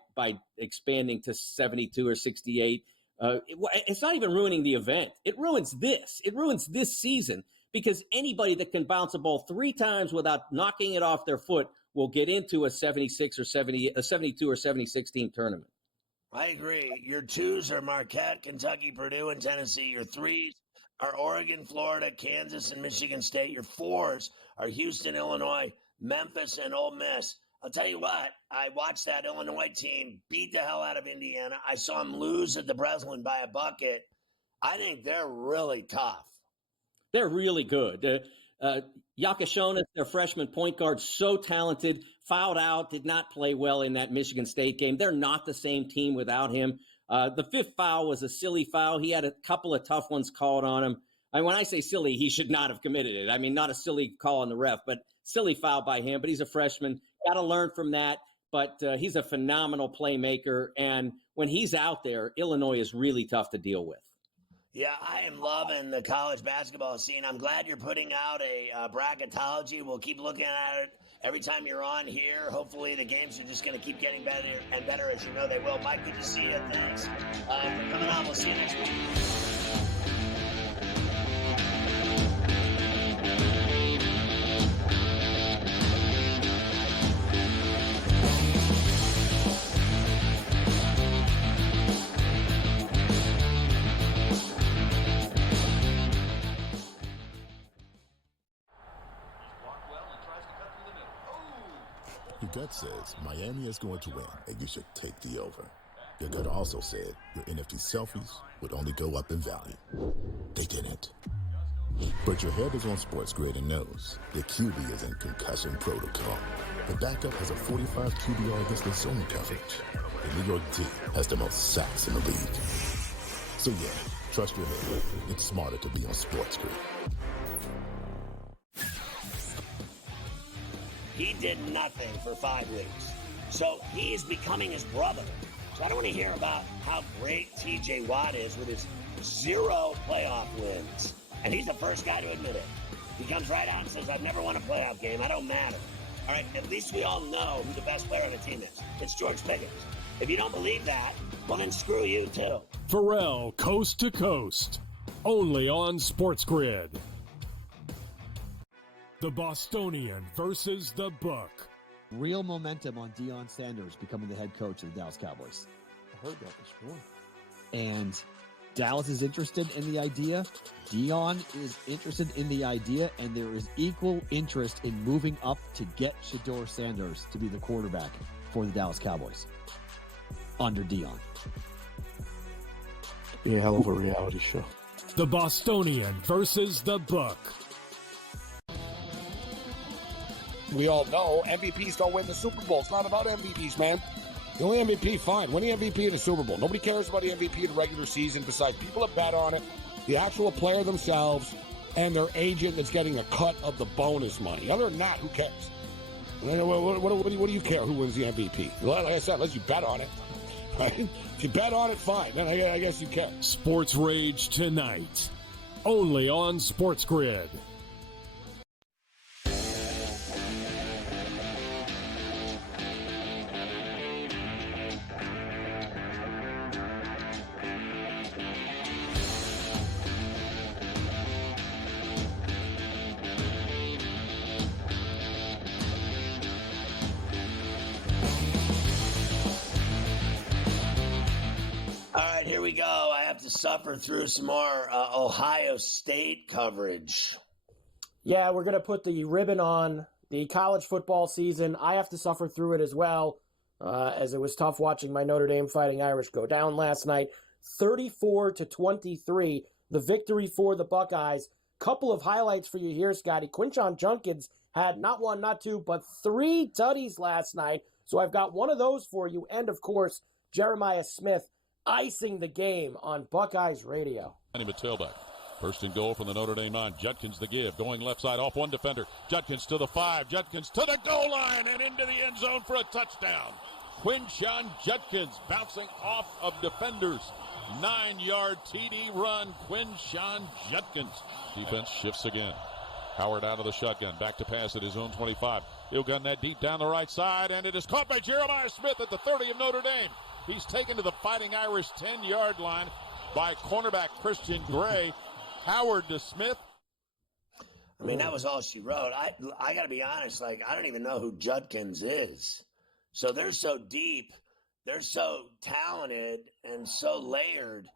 expanding to 72 or 68. It's not even ruining the event. It ruins this. It ruins this season because anybody that can bounce a ball 3 times without knocking it off their foot will get into a 72 or 76 team tournament. I agree. Your 2s are Marquette, Kentucky, Purdue, and Tennessee. Your 3s are Oregon, Florida, Kansas, and Michigan State. Your 4s are Houston, Illinois, Memphis, and Ole Miss. I'll tell you what, I watched that Illinois team beat the hell out of Indiana. I saw them lose at the Breslin by a bucket. I think they're really tough. They're really good. Yakashonis, their freshman point guard, so talented, fouled out, did not play well in that Michigan State game. They're not the same team without him. The 5th foul was a silly foul. He had a couple of tough ones called on him. And when I say silly, he should not have committed it. I mean, not a silly call on the ref, but silly foul by him. But he's a freshman. Got to learn from that. But he's a phenomenal playmaker. And when he's out there, Illinois is really tough to deal with. Yeah, I am loving the college basketball scene. I'm glad you're putting out a bracketology. We'll keep looking at it every time you're on here. Hopefully the games are just going to keep getting better and better, as you know they will. Mike, good to see you. Thanks for coming on. We'll see you next week. Your gut says Miami is going to win, and you should take the over. Your gut also said your NFT selfies would only go up in value. They didn't. But your head is on SportsGrid and knows the QB is in concussion protocol. The backup has a 45 QBR against the zone coverage. The New York D has the most sacks in the league. So yeah, trust your head. It's smarter to be on SportsGrid. He did nothing for 5 weeks. So he's becoming his brother. So I don't want to hear about how great TJ Watt is with his 0 playoff wins. And he's the first guy to admit it. He comes right out and says, I've never won a playoff game. I don't matter. All right, at least we all know who the best player on the team is. It's George Pickens. If you don't believe that, well, then screw you, too. Ferrall, coast to coast. Only on SportsGrid. The Bostonian versus the Buck. Real momentum on Deion Sanders becoming the head coach of the Dallas Cowboys. I heard that this morning. And Dallas is interested in the idea. Deion is interested in the idea, and there is equal interest in moving up to get Shedeur Sanders to be the quarterback for the Dallas Cowboys under Deion. Be a hell of a reality show. The Bostonian versus the Buck. We all know MVPs don't win the Super Bowl. It's not about MVPs, man. The only MVP, fine. Win the MVP in the Super Bowl. Nobody cares about the MVP in the regular season besides people that bet on it, the actual player themselves, and their agent that's getting a cut of the bonus money. Other than that, who cares? What do you care who wins the MVP? Like I said, unless you bet on it. Right? If you bet on it, fine. Then I guess you care. Sports Rage tonight. Only on SportsGrid. Here we go. I have to suffer through some more Ohio State coverage. Yeah, we're going to put the ribbon on the college football season. I have to suffer through it as well, as it was tough watching my Notre Dame Fighting Irish go down last night. 34-23, the victory for the Buckeyes. Couple of highlights for you here, Scotty. Quinshon Judkins had not 1, not 2, but 3 tutties last night. So I've got one of those for you. And, of course, Jeremiah Smith icing the game on Buckeyes Radio. Tailback. First and goal from the Notre Dame 9. Judkins the give. Going left side off one defender. Judkins to the 5. Judkins to the goal line and into the end zone for a touchdown. Quinshon Judkins bouncing off of defenders. 9-yard TD run. Quinshon Judkins. Defense shifts again. Howard out of the shotgun. Back to pass at his own 25. He'll gun that deep down the right side, and it is caught by Jeremiah Smith at the 30 of Notre Dame. He's taken to the Fighting Irish 10-yard line by cornerback Christian Gray. Howard to Smith. I mean, that was all she wrote. I got to be honest, I don't even know who Judkins is. So they're so deep. They're so talented and so layered.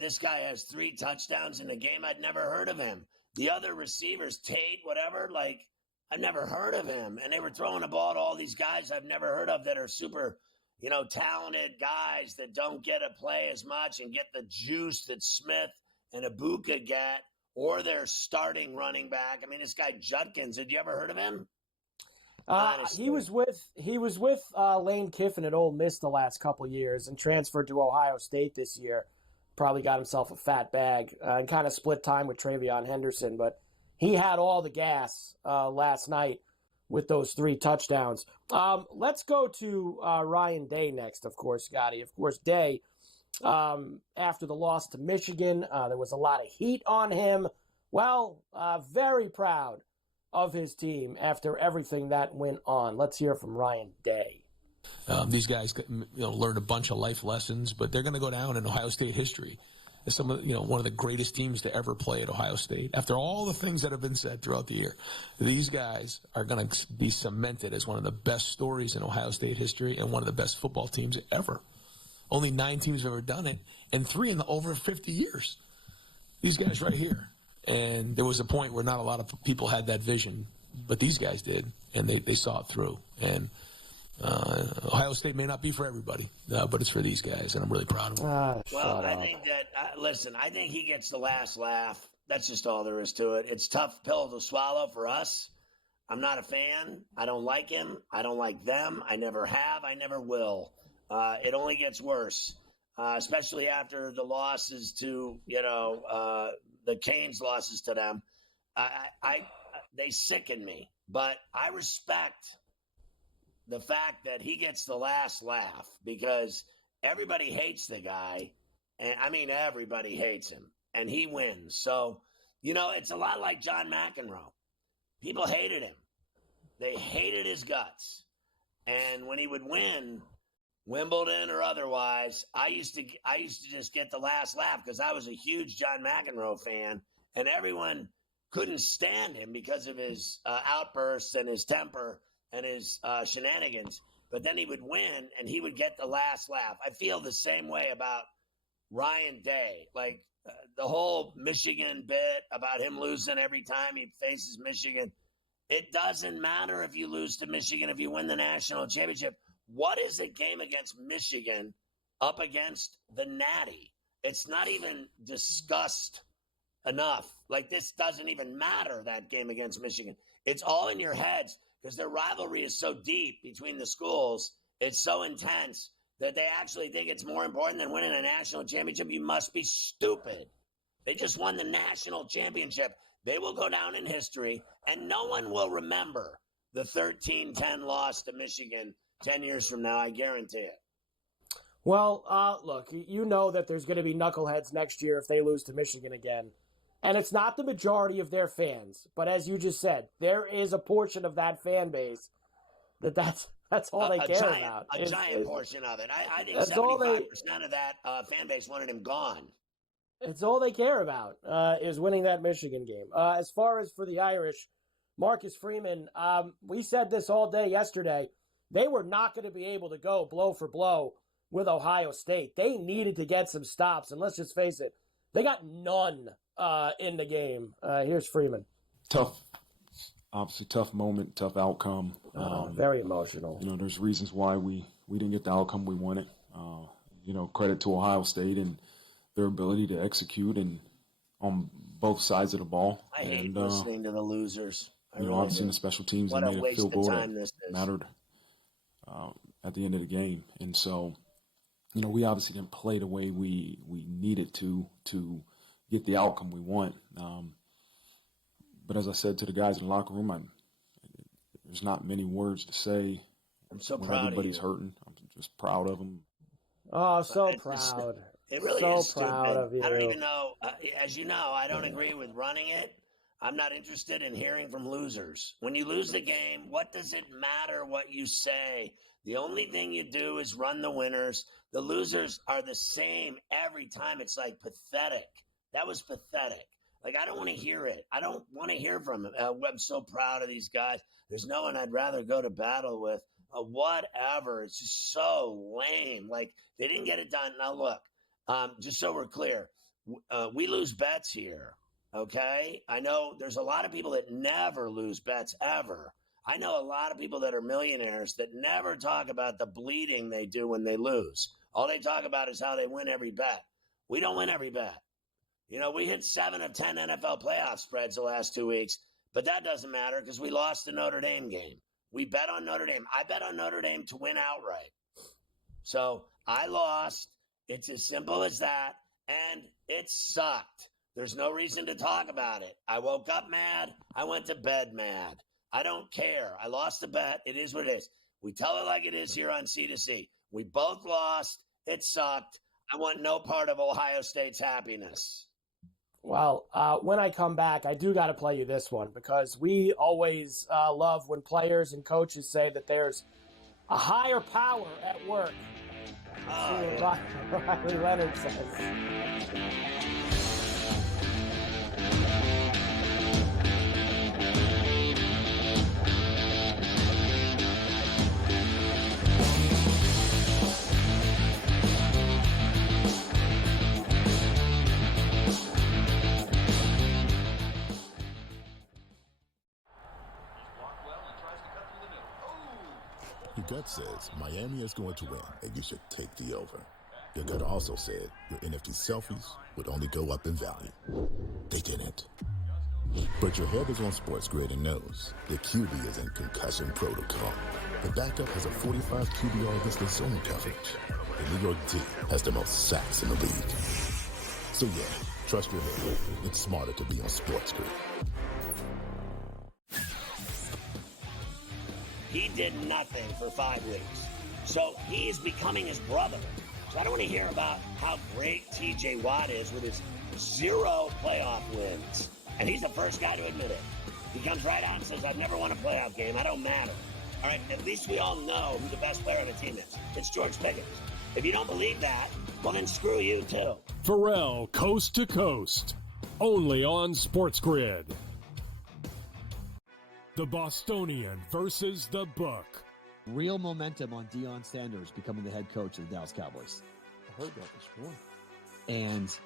This guy has 3 touchdowns in the game. I'd never heard of him. The other receivers, Tate, whatever, I've never heard of him. And they were throwing the ball to all these guys I've never heard of that are super talented guys that don't get to play as much and get the juice that Smith and Ibuka get, or their starting running back. I mean, this guy Judkins, had you ever heard of him? He was with Lane Kiffin at Ole Miss the last couple years and transferred to Ohio State this year. Probably got himself a fat bag and kind of split time with Travion Henderson, but he had all the gas last night with those 3 touchdowns. Let's go to Ryan Day next, of course, Scotty. Of course, Day, after the loss to Michigan, there was a lot of heat on him. Well, very proud of his team after everything that went on. Let's hear from Ryan Day. These guys, learned a bunch of life lessons, but they're going to go down in Ohio State history as some of, one of the greatest teams to ever play at Ohio State. After all the things that have been said throughout the year, these guys are going to be cemented as one of the best stories in Ohio State history and one of the best football teams ever. Only 9 teams have ever done it, and 3 in the over 50 years. These guys right here. And there was a point where not a lot of people had that vision but these guys did, and they saw it through. And Ohio State may not be for everybody, but it's for these guys, and I'm really proud of them. Well, I think that, listen, I think he gets the last laugh. That's just all there is to it. It's a tough pill to swallow for us. I'm not a fan. I don't like him. I don't like them. I never have. I never will. It only gets worse, especially after the losses to, the Canes losses to them. They sicken me, but I respect the fact that he gets the last laugh because everybody hates the guy. And I mean, everybody hates him and he wins. So, it's a lot like John McEnroe. People hated him. They hated his guts. And when he would win, Wimbledon or otherwise, I used to just get the last laugh because I was a huge John McEnroe fan, and everyone couldn't stand him because of his outbursts and his temper and his shenanigans. But then he would win, and he would get the last laugh. I feel the same way about Ryan Day. Like the whole Michigan bit about him losing every time he faces Michigan. It doesn't matter if you lose to Michigan, if you win the national championship. What is a game against Michigan up against the Natty? It's not even discussed enough. Like, this doesn't even matter, that game against Michigan. It's all in your heads because their rivalry is so deep between the schools. It's so intense that they actually think it's more important than winning a national championship. You must be stupid. They just won the national championship. They will go down in history, and no one will remember the 13-10 loss to Michigan 10 years from now, I guarantee it. Well, look, you know that there's going to be knuckleheads next year if they lose to Michigan again. And it's not the majority of their fans. But as you just said, there is a portion of that fan base that's all they care about. A giant portion of it. I think 75% of that fan base wanted him gone. It's all they care about is winning that Michigan game. As far as for the Irish, Marcus Freeman, we said this all day yesterday. They were not going to be able to go blow for blow with Ohio State. They needed to get some stops, and let's just face it, they got none in the game. Here's Freeman. Obviously tough moment, tough outcome. Very emotional. There's reasons why we didn't get the outcome we wanted. Credit to Ohio State and their ability to execute and on both sides of the ball. I hate listening to the losers. Obviously in the special teams, they made a field goal that mattered at the end of the game. And so, we obviously didn't play the way we needed to get the outcome we want. But as I said to the guys in the locker room, there's not many words to say. I'm so proud everybody's hurting. I'm just proud of them. Oh, so proud. It really so is stupid. Proud of you. I don't even know. As you know, I don't agree with running it. I'm not interested in hearing from losers. When you lose the game, what does it matter what you say? The only thing you do is run the winners. The losers are the same every time. It's like pathetic. That was pathetic. Like, I don't want to hear it. I don't want to hear from them. I'm so proud of these guys. There's no one I'd rather go to battle with. Whatever. It's just so lame. Like, they didn't get it done. Now, look, just so we're clear, we lose bets here, okay? I know there's a lot of people that never lose bets ever. I know a lot of people that are millionaires that never talk about the bleeding they do when they lose. All they talk about is how they win every bet. We don't win every bet. We hit 7 of 10 NFL playoff spreads the last 2 weeks, but that doesn't matter because we lost the Notre Dame game. We bet on Notre Dame. I bet on Notre Dame to win outright. So I lost. It's as simple as that, and it sucked. There's no reason to talk about it. I woke up mad. I went to bed mad. I don't care. I lost the bet. It is what it is. We tell it like it is here on C2C. We both lost. It sucked. I want no part of Ohio State's happiness. Well, when I come back, I do got to play you this one because we always love when players and coaches say that there's a higher power at work. That's what Riley Leonard says. Your gut says Miami is going to win, and you should take the over. Your gut also said your NFT selfies would only go up in value. They didn't. But your head is on SportsGrid and knows the QB is in concussion protocol. The backup has a 45 QBR against the zone coverage. The New York D has the most sacks in the league. So yeah, trust your head. It's smarter to be on SportsGrid. He did nothing for 5 weeks. So he's becoming his brother. So I don't want to hear about how great TJ Watt is with his 0 playoff wins. And he's the first guy to admit it. He comes right out and says, I've never won a playoff game. I don't matter. All right, at least we all know who the best player on the team is. It's George Pickens. If you don't believe that, well, then screw you, too. Ferrall, Coast to Coast, only on SportsGrid. The Bostonian versus the Book. Real momentum on Deion Sanders becoming the head coach of the Dallas Cowboys. I heard that this morning. And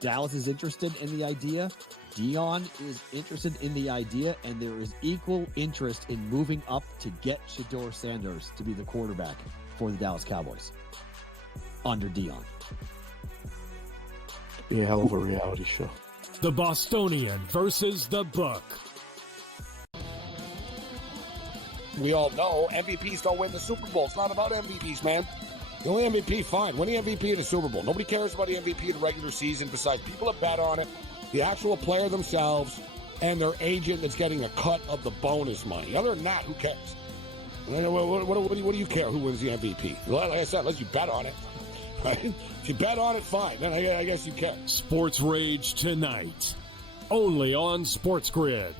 Dallas is interested in the idea. Deion is interested in the idea, and there is equal interest in moving up to get Shedeur Sanders to be the quarterback for the Dallas Cowboys under Deion. Be a hell of a reality show. The Bostonian versus the Book. We all know MVPs don't win the Super Bowl. It's not about MVPs, man. The only MVP, fine. Win the MVP in the Super Bowl. Nobody cares about the MVP in the regular season besides people that bet on it, the actual player themselves, and their agent that's getting a cut of the bonus money. Other than that, who cares? What do you care who wins the MVP? Like I said, unless you bet on it. Right? If you bet on it, fine. Then I guess you care. Sports Rage tonight, only on SportsGrid.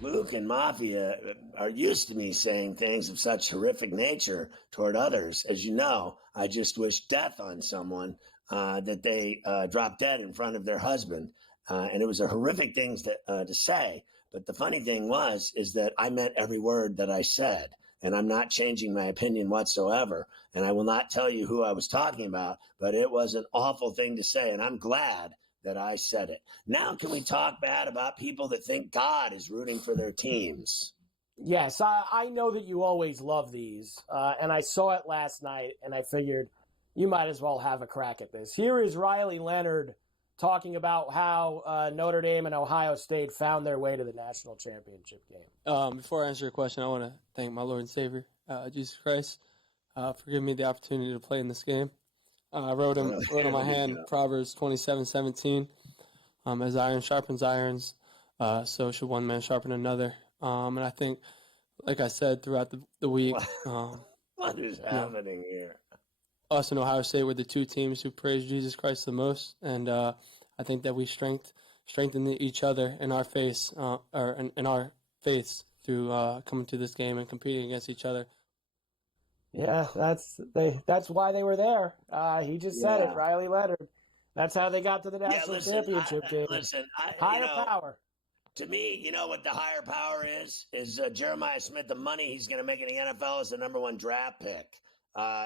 Luke and Mafia are used to me saying things of such horrific nature toward others. As you know, I just wished death on someone that they dropped dead in front of their husband. And it was a horrific thing to say. But the funny thing is that I meant every word that I said. And I'm not changing my opinion whatsoever. And I will not tell you who I was talking about, but it was an awful thing to say. And I'm glad that I said it. Now, can we talk bad about people that think God is rooting for their teams? Yes, I know that you always love these. And I saw it last night, and I figured you might as well have a crack at this. Here is Riley Leonard talking about how Notre Dame and Ohio State found their way to the national championship game. Before I answer your question, I want to thank my Lord and Savior, Jesus Christ, for giving me the opportunity to play in this game. I wrote on my hand Proverbs 27:17. As iron sharpens irons, so should one man sharpen another. And I think, like I said throughout the week, what is happening here? Us and Ohio State were the two teams who praised Jesus Christ the most, and I think that we strengthened each other in our faith, in our faiths through coming to this game and competing against each other. Yeah, that's why they were there. He just said it, Riley Leonard. That's how they got to the national championship game. Higher power. To me, you know what the higher power is Jeremiah Smith. The money he's going to make in the NFL is the number 1 draft pick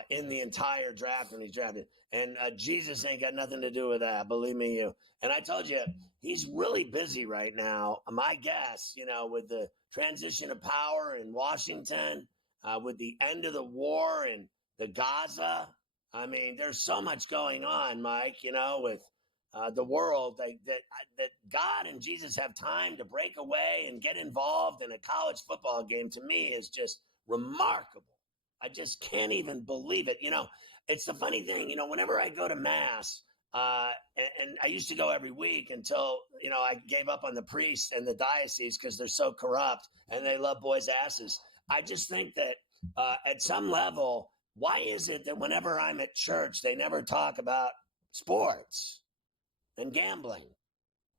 in the entire draft when he's drafted. And Jesus ain't got nothing to do with that, believe me you. And I told you, he's really busy right now. My guess, with the transition of power in Washington, with the end of the war in the Gaza. I mean, there's so much going on, Mike, with the world that God and Jesus have time to break away and get involved in a college football game. To me, is just remarkable. I just can't even believe it. It's the funny thing, whenever I go to Mass, and I used to go every week until, I gave up on the priests and the diocese because they're so corrupt and they love boys' asses. I just think that at some level, why is it that whenever I'm at church, they never talk about sports and gambling?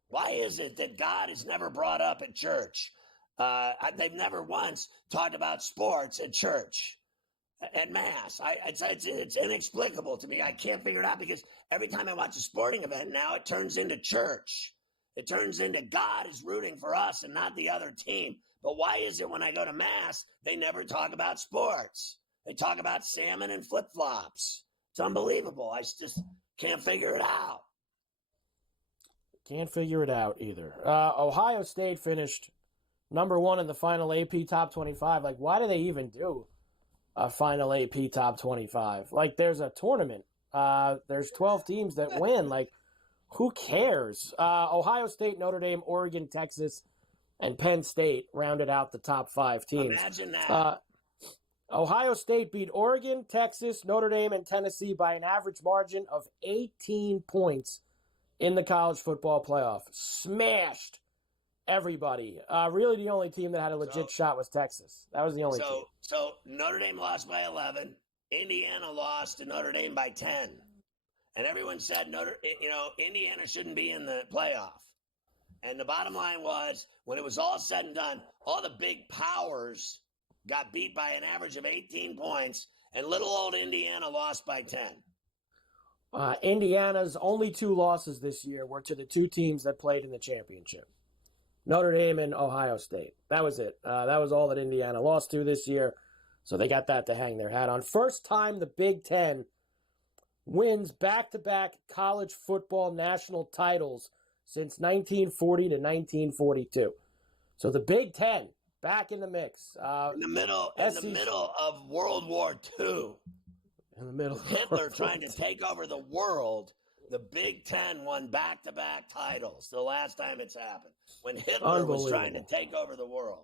Why is it that God is never brought up at church? They've never once talked about sports at church. at Mass. It's inexplicable to me. I can't figure it out because every time I watch a sporting event now, it turns into church. It turns into God is rooting for us and not the other team. But why is it when I go to Mass, they never talk about sports? They talk about salmon and flip-flops. It's unbelievable. I just can't figure it out. Can't figure it out either. Ohio State finished number 1 in the final AP Top 25. Like, why do they even do a final AP Top 25? Like, there's a tournament. There's 12 teams that win. Like, who cares? Ohio State, Notre Dame, Oregon, Texas, and Penn State rounded out the top 5 teams. Imagine that. Ohio State beat Oregon, Texas, Notre Dame, and Tennessee by an average margin of 18 points in the college football playoff. Smashed everybody. Really, the only team that had a legit shot was Texas. That was the only team. So Notre Dame lost by 11. Indiana lost to Notre Dame by 10. And everyone said, Indiana shouldn't be in the playoff. And the bottom line was, when it was all said and done, all the big powers got beat by an average of 18 points, and little old Indiana lost by 10. Indiana's only 2 losses this year were to the 2 teams that played in the championship, Notre Dame and Ohio State. That was it. That was all that Indiana lost to this year, so they got that to hang their hat on. First time the Big Ten wins back-to-back college football national titles since 1940 to 1942. So the Big Ten back in the mix. In the middle of World War II. In the middle. Hitler trying to take over the world. The Big Ten won back-to-back titles. The last time it's happened. When Hitler was trying to take over the world.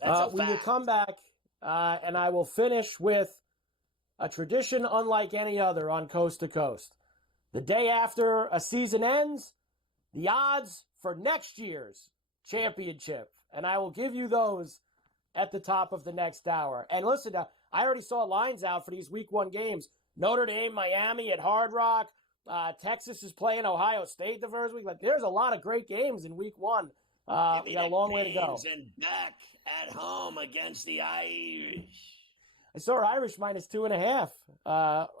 That's a fact. We will come back, and I will finish with a tradition unlike any other on Coast to Coast. The day after a season ends, the odds for next year's championship. And I will give you those at the top of the next hour. And listen, I already saw lines out for these Week 1 games. Notre Dame, Miami at Hard Rock. Texas is playing Ohio State the first week. Like, there's a lot of great games in Week 1. We got a long way to go. And back at home against the Irish. I saw Irish -2.5.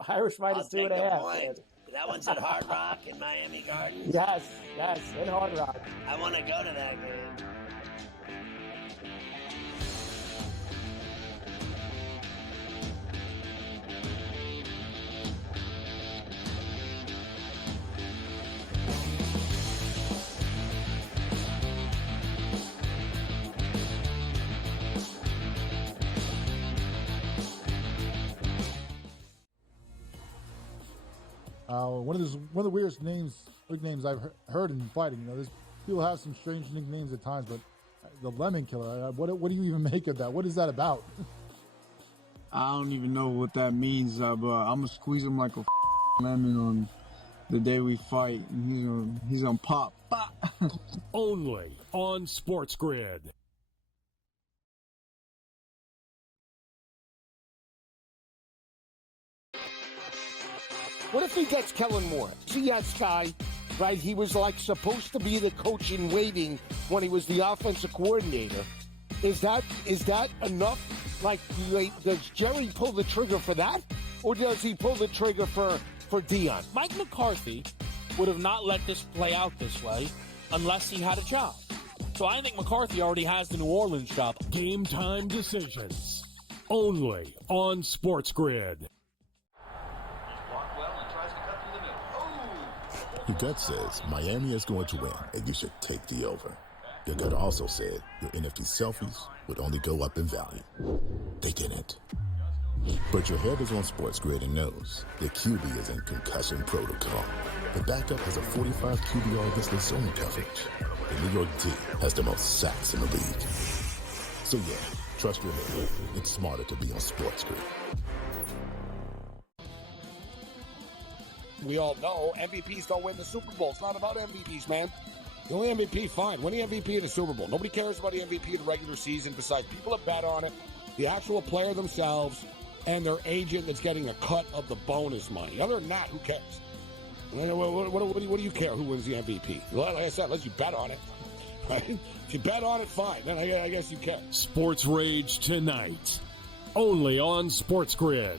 Irish -2.5. That one's at Hard Rock in Miami Gardens? Yes, in Hard Rock. I want to go to that game. One of the weirdest nicknames I've heard in fighting. People have some strange nicknames at times, but the Lemon Killer. What do you even make of that? What is that about? I don't even know what that means, but I'm gonna squeeze him like a lemon on the day we fight. And he's gonna pop. Only on SportsGrid. What if he gets Kellen Moore? CS guy, right? He was like supposed to be the coach in waiting when he was the offensive coordinator. Is that enough? Like, does Jerry pull the trigger for that? Or does he pull the trigger for Dion? Mike McCarthy would have not let this play out this way unless he had a job. So I think McCarthy already has the New Orleans job. Game time decisions. Only on SportsGrid. Your gut says Miami is going to win, and you should take the over. Your gut also said your NFT selfies would only go up in value. They didn't. But your head is on SportsGrid and knows the QB is in concussion protocol. The backup has a 45 QBR against the zone coverage. The New York D has the most sacks in the league. So yeah, trust your head. It's smarter to be on SportsGrid. We all know MVPs don't win the Super Bowl. It's not about MVPs, man. The only MVP, fine. Win the MVP in the Super Bowl. Nobody cares about the MVP in the regular season besides people that bet on it, the actual player themselves, and their agent that's getting a cut of the bonus money. Other than that, who cares? What do you care who wins the MVP? Like I said, unless you bet on it. Right? If you bet on it, fine. Then I guess you care. Sports Rage tonight. only on SportsGrid.